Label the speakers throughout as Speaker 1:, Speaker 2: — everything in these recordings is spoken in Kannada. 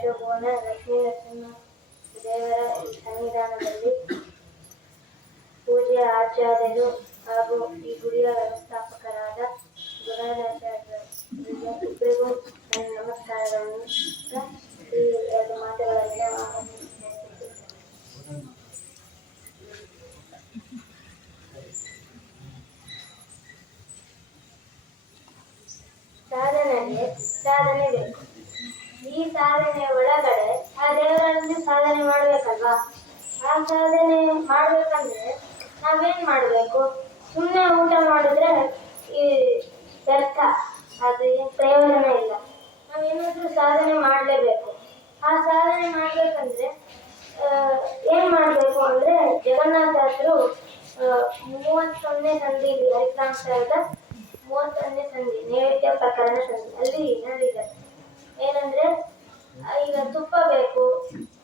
Speaker 1: ಮೂರ್ತಿ ಅಕ್ಷೋಭುವನ ಲಕ್ಷ್ಮೀ ನರಸಿಂಹ ದೇವರ ಈ ಸನ್ನಿಧಾನದಲ್ಲಿ ಪೂಜ್ಯ ಆಚಾರ್ಯರು ಹಾಗೂ ಈ ಗುಡಿಯ ವ್ಯವಸ್ಥಾಪಕರಾದ ಗುರುರಾಚಾರ್ಯರಿಗೆ ಇಬ್ಬರಿಗೂ ನನ್ನ ನಮಸ್ಕಾರಗಳನ್ನು ಆ ಸಾಧನೆ ಮಾಡಬೇಕಂದ್ರೆ ನಾವೇನ್ ಮಾಡಬೇಕು? ಸುಮ್ಮನೆ ಊಟ ಮಾಡಿದ್ರೆ ಈ ವ್ಯರ್ಥ, ಅದು ಪ್ರಯೋಜನ ಇಲ್ಲ. ನಾವು ನಾವೇನಾದ್ರೂ ಸಾಧನೆ ಮಾಡಲೇಬೇಕು. ಆ ಸಾಧನೆ ಮಾಡ್ಬೇಕಂದ್ರೆ ಏನು ಮಾಡ್ಬೇಕು ಅಂದ್ರೆ ಜಗನ್ನಾಥರು ಮೂವತ್ತೊಂದನೇ ಸಂಧಿಲಿ ಹರಿಕಾಂಶದ ಮೂವತ್ತೊಂದನೇ ಸಂಧಿ, ನೈವೇದ್ಯ ಪ್ರಕರಣ ಸಂಧಿ. ಅಲ್ಲಿ ಹೇಳಿದ್ದಾರೆ. ಏನಂದ್ರೆ ಈಗ ತುಪ್ಪ ಬೇಕು.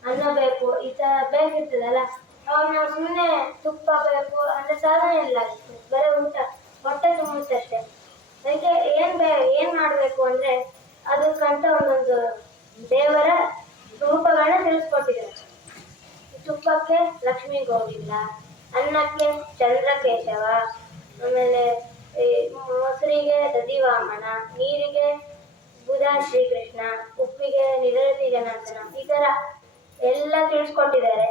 Speaker 1: ಅನ್ನ ಬೇಕು ಈ ಥರ ಬೇಕಿರ್ತದಲ್ಲ ಅವಾಗ ನಾವು ಸುಮ್ಮನೆ ತುಪ್ಪ ಬೇಕು ಅಂದರೆ ಸಾಧನೆ ಇಲ್ಲ ಬರೀ ಊಟ ಹೊಟ್ಟೆ ತುಂಬುತ್ತಷ್ಟೇ ಅದಕ್ಕೆ ಏನು ಬೇ, ಏನು ಮಾಡಬೇಕು ಅಂದ್ರೆ, ಅದಕ್ಕಂತ ಒಂದೊಂದು ದೇವರ ರೂಪಗಳನ್ನ ತಿಳಿಸ್ಕೊಟ್ಟಿದ್ದಾರೆ. ತುಪ್ಪಕ್ಕೆ ಲಕ್ಷ್ಮೀ ಗೋವಿಂದ, ಅನ್ನಕ್ಕೆ ಚಂದ್ರಕೇಶವ, ಆಮೇಲೆ ಮೊಸರಿಗೆ ದಧಿವಾಮನ ನೀರಿಗೆ ಬುಧ ಶ್ರೀಕೃಷ್ಣ, ಉಪ್ಪಿಗೆ ನಿರತಿ ಜನಾರ್ದನ, ಈ ತರ ಎಲ್ಲ ತಿಳಿಸ್ಕೊಟ್ಟಿದ್ದಾರೆ.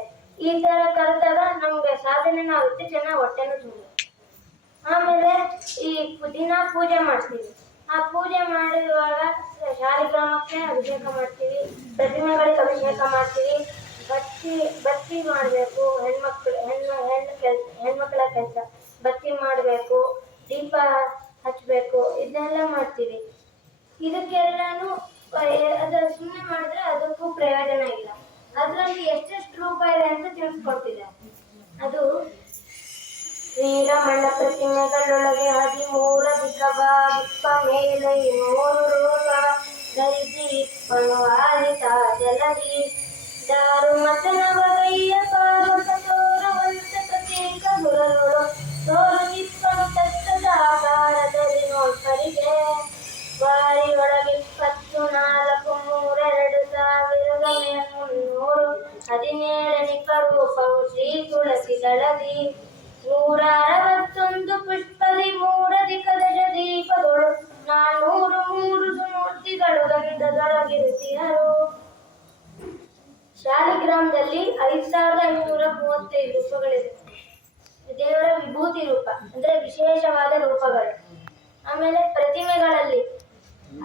Speaker 1: ಈ ತರ ಕಲ್ತಾಗ ನಮ್ಗೆ ಸಾಧನೆನೂ ಆಗುತ್ತೆ ಚೆನ್ನಾಗಿ ಹೊಟ್ಟೆನೂ ತುಂಬ ಆಮೇಲೆ ಈ ದಿನ ಪೂಜೆ ಮಾಡ್ತೀವಿ. ಆ ಪೂಜೆ ಮಾಡುವಾಗ ಶಾಲಿಗ್ರಾಮಕ್ಕೆ ಅಭಿಷೇಕ ಮಾಡ್ತೀವಿ, ಪ್ರತಿಮೆಗಳಿಗೆ ಅಭಿಷೇಕ ಮಾಡ್ತೀವಿ. ಬತ್ತಿ ಬತ್ತಿ ಮಾಡಬೇಕು, ಹೆಣ್ಮಕ್ಳು, ಹೆಣ್ಣು ಹೆಣ್ಣು ಕೆಲ್, ಹೆಣ್ಮಕ್ಳ ಕೆಲಸ. ಬತ್ತಿ ಮಾಡಬೇಕು, ದೀಪ ಹಚ್ಚಬೇಕು ಇದನ್ನೆಲ್ಲ ಮಾಡ್ತೀವಿ. ಇದಕ್ಕೆಲ್ಲಾನು ಅದು ಸುಮ್ಮನೆ ಮಾಡಿದ್ರೆ ಅದಕ್ಕೂ ಪ್ರಯೋಜನ ಇಲ್ಲ. ಅದರಲ್ಲಿ ಎಷ್ಟೆಷ್ಟು ರೂಪ ಇದೆ ಅಂತ ತಿಳಿಸ್ಕೊಟ್ಟಿದ್ದಾರೆ ಅದು ಶ್ರೀರಮಣ ಪ್ರತಿಮೆಗಳೊಳಗೆ ಹದಿಮೂರ ವಿಪ್ಪ ಮೇಲೆ ಮೂರು ರೂಪ ಧರಿಸಿ ಜಲಹಿ ಜಲದಿ ದಾರು ಮತನವ ಗೈಯ ಪಾರ್ವತ ತೋರವಂತ ಪ್ರತ್ಯೇಕ ಗುರರುಳು ತೋರು ಇಪ್ಪನು ತತ್ತದ ಆಕಾರದಲ್ಲಿ ನೋಡ್ಕರಿಗೆ ಬಾರಿ ಒಳಗೆ ಇಪ್ಪತ್ತು ನಾಲ್ಕು ತುಳಸಿಗಳದಿ ನೂರ ಅರವತ್ತೊಂದು ಪುಷ್ಪದಿ ಮೂರಧಿಕ ದಶ ದೀಪಗಳು. ನಾನೂರು ಮೂರು ಮೂರ್ತಿಗಳು ಗಂಧದೊಳಗಿರುತ್ತಿಹರು ಶಾಲಿಗ್ರಾಮದಲ್ಲಿ ಐದ್ ಸಾವಿರದ ಐನೂರ ಮೂವತ್ತೈದು ರೂಪಗಳಿದೆ ದೇವರ ವಿಭೂತಿ ರೂಪ, ಅಂದ್ರೆ ವಿಶೇಷವಾದ ರೂಪಗಳು. ಆಮೇಲೆ ಪ್ರತಿಮೆಗಳಲ್ಲಿ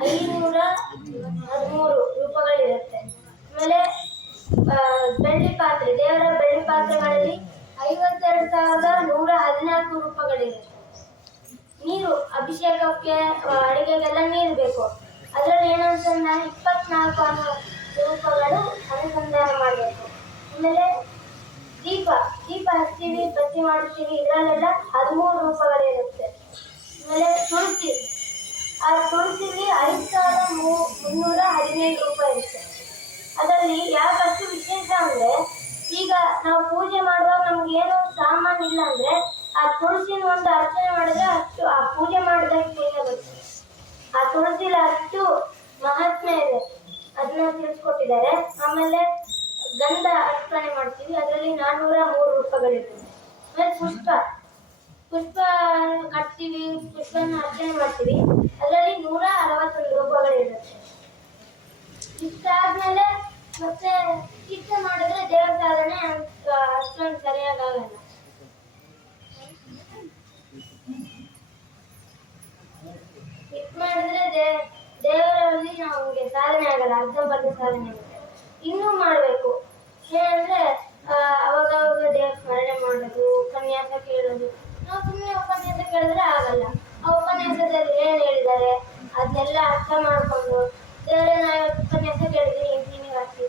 Speaker 1: ಐನೂರ ಹದಿಮೂರು ರೂಪಗಳಿರುತ್ತೆ. ಆಮೇಲೆ ಬೆಳ್ಳಿ ಪಾತ್ರೆ, ದೇವರ ಬೆಳ್ಳಿ ಪಾತ್ರೆಗಳಲ್ಲಿ ಐವತ್ತೆರಡು ಸಾವಿರದ ನೂರ ಹದಿನಾಲ್ಕು ರೂಪಗಳಿರುತ್ತೆ ನೀರು, ಅಭಿಷೇಕಕ್ಕೆ ಅಡುಗೆಗೆಲ್ಲ ನೀರು ಬೇಕು. ಅದರಲ್ಲಿ ಏನಂತಂದ್ರೆ ಇಪ್ಪತ್ನಾಲ್ಕು ಅನ್ನೋ ರೂಪಗಳು ಅನುಸಂಧಾನ ಮಾಡಬೇಕು. ಆಮೇಲೆ ದೀಪ ದೀಪ ಹಚ್ತೀವಿ ಬತ್ತಿ ಮಾಡ್ತೀವಿ, ಇದರಲ್ಲೆಲ್ಲ ಹದಿಮೂರು ರೂಪಗಳಿರುತ್ತೆ. ಆಮೇಲೆ ತುಳಸಿ, ಆ ತುಳಸಿಲಿ ಐದು ಸಾವಿರದ ಮುನ್ನೂರ ಹದಿನೈದು ರೂಪಾಯಿ ಇರುತ್ತೆ. ಅದರಲ್ಲಿ ಯಾಕಷ್ಟು ವಿಶೇಷ ಅಂದ್ರೆ ಈಗ ನಾವು ಪೂಜೆ ಮಾಡುವಾಗ ನಮ್ಗೆ ಏನೋ ಸಾಮಾನು ಇಲ್ಲ ಅಂದ್ರೆ ಆ ತುಳಸಿನ ಒಂದು ಅರ್ಚನೆ ಮಾಡಿದ್ರೆ ಅಷ್ಟು ಆ ಪೂಜೆ ಪುಣ್ಯ ಬರ್ತದೆ ಆ ತುಳಸಿಲಿ ಅಷ್ಟು ಮಹಾತ್ಮೆ ಇದೆ. ಅದನ್ನ ತಿಳಿಸ್ಕೊಟ್ಟಿದ್ದಾರೆ. ಆಮೇಲೆ ಗಂಧ ಅರ್ಪಣೆ ಮಾಡ್ತೀವಿ. ಅದರಲ್ಲಿ ನಾನ್ನೂರ ಮೂರು ರೂಪಗಳಿರ್ತದೆ. ಆಮೇಲೆ ಪುಷ್ಪ. ಪುಷ್ಪ ಕಟ್ತೀವಿ, ಪುಷ್ಪನ ಅರ್ಚನೆ ಮಾಡ್ತೀವಿ. ಅದರಲ್ಲಿ ನೂರ ಅರವತ್ತೊಂದು ರೂಪಗಳಿರುತ್ತೆ. ಇಷ್ಟಾದ್ಮೇಲೆ ಮತ್ತೆ ಚಿತ್ತ ಮಾಡಿದ್ರೆ ದೇವರ ಸಾಧನೆ ಅಷ್ಟೊಂದು ಸರಿಯಾಗಲ್ಲ. ಇಟ್ ಮಾಡಿದ್ರೆ ದೇವರಲ್ಲಿ ನಮಗೆ ಸಾಧನೆ ಆಗಲ್ಲ ಬಗ್ಗೆ ಸಾಧನೆ ಆಗುತ್ತೆ. ಇನ್ನೂ ಮಾಡಬೇಕು. ಏನಂದ್ರೆ ಅವಾಗವಾಗ ಅವಾಗ ಅವಾಗ ದೇವ್ರ ಸ್ಮರಣೆ ಮಾಡೋದು, ಉಪನ್ಯಾಸ ಕೇಳೋದು. ನಾವು ಸುಮ್ಮನೆ ಉಪನ್ಯಾಸ ಕೇಳಿದ್ರೆ ಆಗಲ್ಲ. ಆ ಉಪನ್ಯಾಸದಲ್ಲಿ ಏನ್ ಹೇಳಿದ್ದಾರೆ, ಅದನ್ನೆಲ್ಲ ಅರ್ಥ ಮಾಡ್ಕೊಂಡು ದೇವರೇ ನಾವು ಉಪನ್ಯಾಸ ಕೇಳಿದ್ರೆ ಹಿಂಗೆ ನಿಮಗೆ ಈ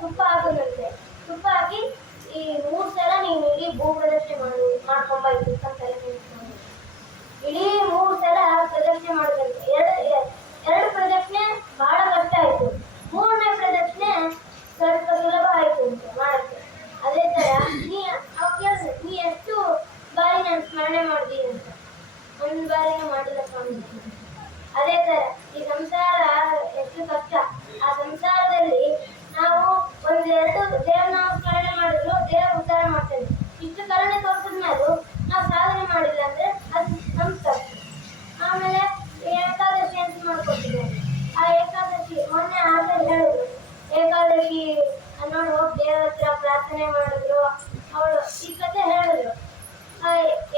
Speaker 1: ತುಪ್ಪ ಹಾಕೋದಂತೆ ತುಪ್ಪ ಹಾಕಿ ಈ ಮೂರ್ ಸಲ ನೀವು ಇಡೀ ಭೂ ಪ್ರದಕ್ಷಿಣೆ ಮಾಡು, ಮಾಡ್ಕೊಂಬಾಯ್ತು ಅಂತ. ಇಡೀ ಮೂರು ಸಲ ಪ್ರದಕ್ಷಿಣೆ ಮಾಡೋದಂತೆ. ಎರಡು ಎರಡು ಪ್ರದಕ್ಷಿಣೆ ಬಹಳ ಕಷ್ಟ ಆಯ್ತು. ಮೂರನೇ ಪ್ರದಕ್ಷಿಣೆ ಸ್ವಲ್ಪ ಸುಲಭ ಆಯ್ತು ಅಂತ ಮಾಡಕ್ಕೆ. ಅದೇ ತರ ನೀ ನೀ ಎಷ್ಟು ಬಾರಿ ನಾನು ಸ್ಮರಣೆ ಮಾಡಿದೀನಿ ಅಂತ. ಒಂದು ಬಾರಿನೂ ಮಾಡಿಲ್ಲ ಸ್ವಾಮಿ ಅದೇ ತರ ಈ ಸಂಸಾರ ಎಷ್ಟು ಕಷ್ಟ ಆ ಸಂಸಾರದಲ್ಲಿ ನಾವು ಒಂದ್ ಎರಡು ದೇವ್ರ ನಾವು ಸ್ಮರಣೆ ಮಾಡಿದ್ರು ದೇವ್ರ ಉದ್ಧಾರ ಮಾಡ್ತೇನೆ ಇಷ್ಟು ಕರುಣೆ ತೋರಿಸಿದ್ಮೇಲೂ ನಾವು ಸಾಧನೆ ಮಾಡಿಲ್ಲ ಅಂದ್ರೆ ಅದು ನಮ್ ತಪ್ಪು ಆಮೇಲೆ ಈ ಏಕಾದಶಿ ಅಂತ ಮಾಡ್ಕೊಟ್ಟಿದ್ದಾರೆ ಆ ಏಕಾದಶಿ ಮೊನ್ನೆ ಆಗಲೇ ಹೇಳಿದ್ರು ಏಕಾದಶಿ ನೋಡಿ ಹೋಗಿ ದೇವ್ರ ಹತ್ರ ಪ್ರಾರ್ಥನೆ ಮಾಡಿದ್ರು ಅವಳು ಈ ಕತೆ ಹೇಳಿದ್ರು ಆ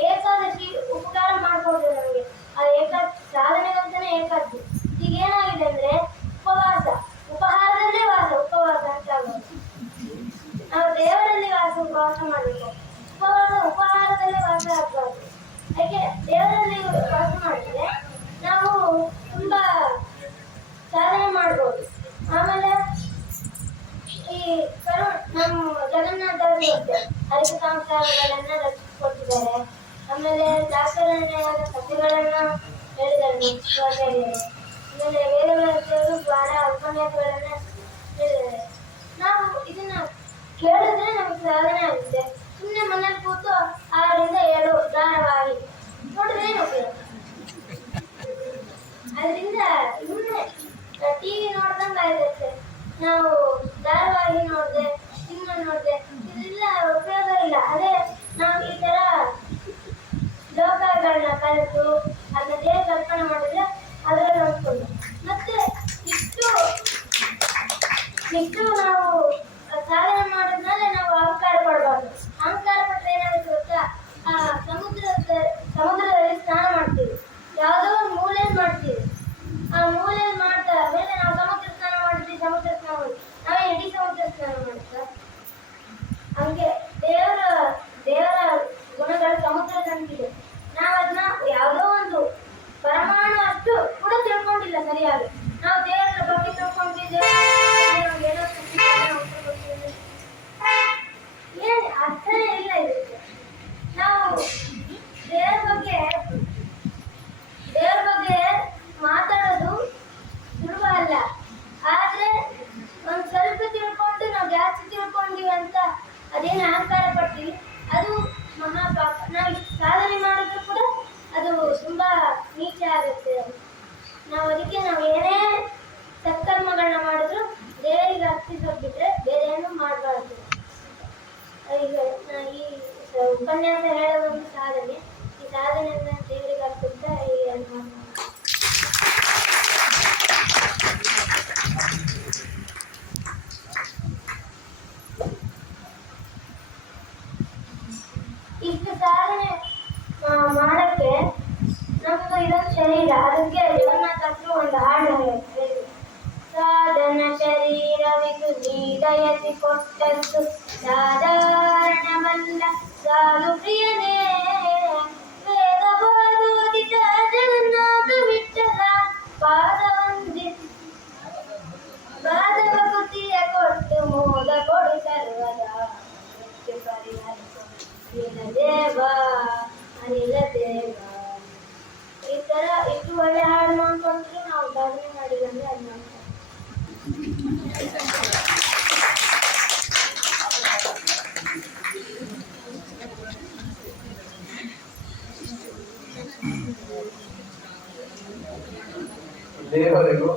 Speaker 1: ಏಕಾದಶಿ ಉಪಕಾರ ಮಾಡ್ಕೊಡ್ರು ನಮಗೆ ಆ ಏಕಾ ಸಾಧನೆಗಂತಾನೆ ಏಕಾದಶಿ ಈಗ ಏನಾಗಿದೆ ಅಂದ್ರೆ ಉಪವಾಸ ಉಪಹಾರದಲ್ಲೇ ವಾಸ ಉಪವಾಸ ಅಂತ ಆಗೋದು ನಾವು ದೇವರಲ್ಲಿ ವಾಸ ವಾಸ ಮಾಡಬೇಕು ಉಪವಾಸ ಉಪಹಾರದಲ್ಲೇ ವಾಸ ಆಗಬಾರ್ದು ಯಾಕೆ ದೇವರಲ್ಲಿ ವಾಸ ಮಾಡಿದ್ರೆ ನಾವು ತುಂಬಾ ಸಾಧನೆ ಮಾಡ್ಬೋದು ಆಮೇಲೆ ಈ ಕರು ನಮ್ಮ ಜಗನ್ನಾಥರು ಅಷ್ಟೇ ಹರಿಕ ಸಂಸಾರಗಳನ್ನ ರಚಿಸಿಕೊಟ್ಟಿದ್ದಾರೆ ಆಮೇಲೆ ದಾಸರಣ್ಯವಾದ ಕಥೆಗಳನ್ನ ಹೇಳಿದರು. ಆಮೇಲೆ ಬೇರೆ ಬೇರೆ ವೇದವ್ಯಾಸರು ಉಪನ್ಯಾಸಗಳನ್ನು ಹೇಳಿದ್ದಾರೆ ನಾವು ಇದನ್ನ ಕೇಳಿದ್ರೆ ನಮ್ಗೆ ಸಾಧನೆ ಆಗುತ್ತೆ. ಸುಮ್ಮನೆ ಮನೇಲಿ ಕೂತು ಆರರಿಂದ ಏಳು ಧಾರಾವಾಹಿ ನೋಡಿದ್ರೆ ಏನು ಉಪಯೋಗ? ಅದರಿಂದ ಸುಮ್ಮನೆ ಟಿವಿ ನೋಡ್ದಂಗೆ ಆಯ್ತೈತೆ ನಾವು ಧಾರವಾಹಿ ನೋಡಿದೆ, ಸಿನಿಮಾ ನೋಡಿದೆ, ಇದೆಲ್ಲ ಉಪಯೋಗ ಇಲ್ಲ ಅದೇ ನಾವು ಈ ಥರ ಕಲಿತು ಅದನ್ನ ದೇವ್ರ ಅರ್ಪಣೆ ಮಾಡಿದ್ರೆ ಅದರಲ್ಲಿ ನೋಡ್ಕೊಂಡು ಮತ್ತೆ ಇಷ್ಟು ಇಷ್ಟು ನಾವು ಸಾಧನೆ ಮಾಡಿದ್ಮೇಲೆ ನಾವು ಅಹಂಕಾರ ಪಡಬಾರ್ದು ಅಹಂಕಾರ ಪಟ್ರೆ ಏನಾಗುತ್ತೆ ಗೊತ್ತಾ ಆ ಸಮುದ್ರದ ಸಮುದ್ರದಲ್ಲಿ ಸ್ನಾನ ಮಾಡ್ತೀವಿ ಯಾವುದೋ ಒಂದು ಮೂಲೆಯಲ್ಲಿ ಮಾಡ್ತೀವಿ ಆ ಮೂಲೆಯಲ್ಲಿ ಮಾಡ್ತಾ ಆಮೇಲೆ ನಾವು ಸಮುದ್ರ ಸ್ನಾನ ಮಾಡಿದ್ವಿ ಸಮುದ್ರ ಸ್ನಾನ ಮಾಡಿದ್ವಿ ನಾವೇ ಇಡೀ ಸಮುದ್ರ ಸ್ನಾನ ಮಾಡ್ತಾ ಹಂಗೆ ದೇವರ ದೇವರ ಗುಣಗಳು ಸಮುದ್ರದಂತಿದೆ ನಾವು ಅದನ್ನ ಯಾವುದೋ ಒಂದು ಪರಮಾಣು ಅಷ್ಟು ಕೂಡ ತಿಳ್ಕೊಂಡಿಲ್ಲ ಸರಿಯಾಗಿ ನಾವು ದೇವರ ಬಗ್ಗೆ ತಿಳ್ಕೊಂಡಿದ್ದೇವೆ ನಮ್ಗೆ ಏನೋ ಸಿಕ್ಕಿದೆ, ಏನೋ ಉತ್ತರ ಕೊಟ್ಟಿದೆ. ಏನ್ ಅರ್ಥನೇ ಇಲ್ಲ ಇದಕ್ಕೆ ನಾವು ದೇವರ ಬಗ್ಗೆ ದೇವರ ಬಗ್ಗೆ ಮಾತಾಡೋದು ಸುಲಭ ಅಲ್ಲ ಆದ್ರೆ ಒಂದ್ ಸ್ವಲ್ಪ ತಿಳ್ಕೊಂಡು ನಾವು ಜಾಸ್ತಿ ತಿಳ್ಕೊಂಡಿವಿ ಅಂತ ಅದೇನು ಅಹಂಕಾರ ಪಡ್ತೀವಿ ಅದು ಮಹಾಪಾಪ ನಾವು ಇಷ್ಟು ಸಾಧನೆ ಮಾಡಿದ್ರು ಕೂಡ ಅದು ತುಂಬಾ ನೀಚ ಆಗುತ್ತೆ ನಾವು ಅದಕ್ಕೆ ನಾವು ಏನೇ ಸತ್ಕರ್ಮಗಳನ್ನ ಮಾಡಿದ್ರು ದೇವರಿಗೆ ಅರ್ಪಿಸೋಗ್ಬಿಟ್ರೆ ಬೇರೆ ಏನು ಮಾಡಬಾರ್ದು. ಈಗ ಈ ಉಪನ್ಯಾಸ ಹೇಳೋ ಒಂದು ಸಾಧನೆ. ಈ ಸಾಧನೆಯನ್ನ ದೇವರಿಗೆ ಅರ್ಪಿಸ್ತಾ ಈ ಇಷ್ಟು ಸಾಧನೆ ಮಾಡಕ್ಕೆ ನಮ್ದು ಇದೊಂದು ಶರೀರ. ಅದಕ್ಕೆ ಜೀವನ ಹತ್ರ ಒಂದು ಹಾಡು ಹೇಳಿದ್ರು ಸಾಧನ ಶರೀರವಿದು ನೀಡಯತಿ ಕೊಟ್ಟದ್ದು ಸಾಧಾರಣವಲ್ಲ ಸಾಧು ಪ್ರಿಯನೇ ವೇದ ಬೋಧಿತ ಜಗನ್ನಾಥ
Speaker 2: ದೇವರಿಗೂ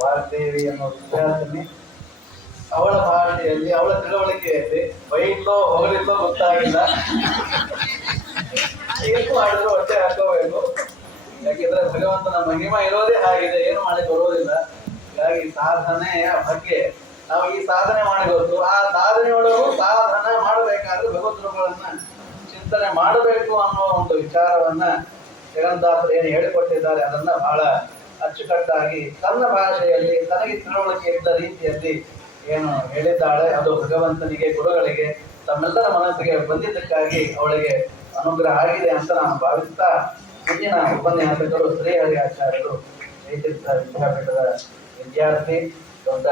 Speaker 2: ವಾಗ್ದೇವಿ ಅನ್ನೋ ವಿದ್ಯಾರ್ಥಿನಿ ಅವಳ ಭಾಷೆಯಲ್ಲಿ ಅವಳ ತಿಳುವಳಿಕೆಯಲ್ಲಿ ಬೈದ್ಲೋ ಹೊಗಳಿದ್ಲೋ ಗೊತ್ತಾಗಿಲ್ಲ. ಏನು ಮಾಡಿದ್ರು ಹೊಟ್ಟೆ ಹಾಕೋಬೇಕು. ಯಾಕೆಂದ್ರೆ ಭಗವಂತನ ಮಹಿಮಾ ಇರೋದೇ ಹಾಗಿದೆ, ಏನು ಮಾಡಿ ಬರೋದಿಲ್ಲ. ಹೀಗಾಗಿ ಸಾಧನೆಯ ಬಗ್ಗೆ, ನಾವು ಈ ಸಾಧನೆ ಮಾಡಿ ಗೊತ್ತು. ಆ ಸಾಧನೆ ಒಳಗೂ ಸಾಧನೆ ಮಾಡಬೇಕಾದ್ರೆ ಭಗವದ್ಗುರುಗಳನ್ನ ಚಿಂತನೆ ಮಾಡಬೇಕು ಅನ್ನೋ ಒಂದು ವಿಚಾರವನ್ನ ಜಗನ್ನಾಥರು ಏನು ಹೇಳಿಕೊಟ್ಟಿದ್ದಾರೆ, ಅದನ್ನ ಬಹಳ ಅಚ್ಚುಕಟ್ಟಾಗಿ ತನ್ನ ಭಾಷೆಯಲ್ಲಿ, ತನಗೆ ತಿಳುವಳಿಕೆ ಇದ್ದ ರೀತಿಯಲ್ಲಿ ಏನು ಹೇಳಿದ್ದಾಳೆ. ಅದು ಭಗವಂತನಿಗೆ, ಗುರುಗಳಿಗೆ, ತಮ್ಮೆಲ್ಲರ ಮನಸ್ಸಿಗೆ ಬಂದಿದ್ದಕ್ಕಾಗಿ ಅವಳಿಗೆ ಅನುಗ್ರಹ ಆಗಿದೆ ಅಂತ ನಾನು ಭಾವಿಸ್ತಾ ಮುಂದಿನ ಉಪನ್ಯಾಸಕರು ಶ್ರೀಹರಿ ಆಚಾರ್ಯರು ವಿದ್ಯಾಪೀಠದ ವಿದ್ಯಾರ್ಥಿ ದೊಡ್ಡ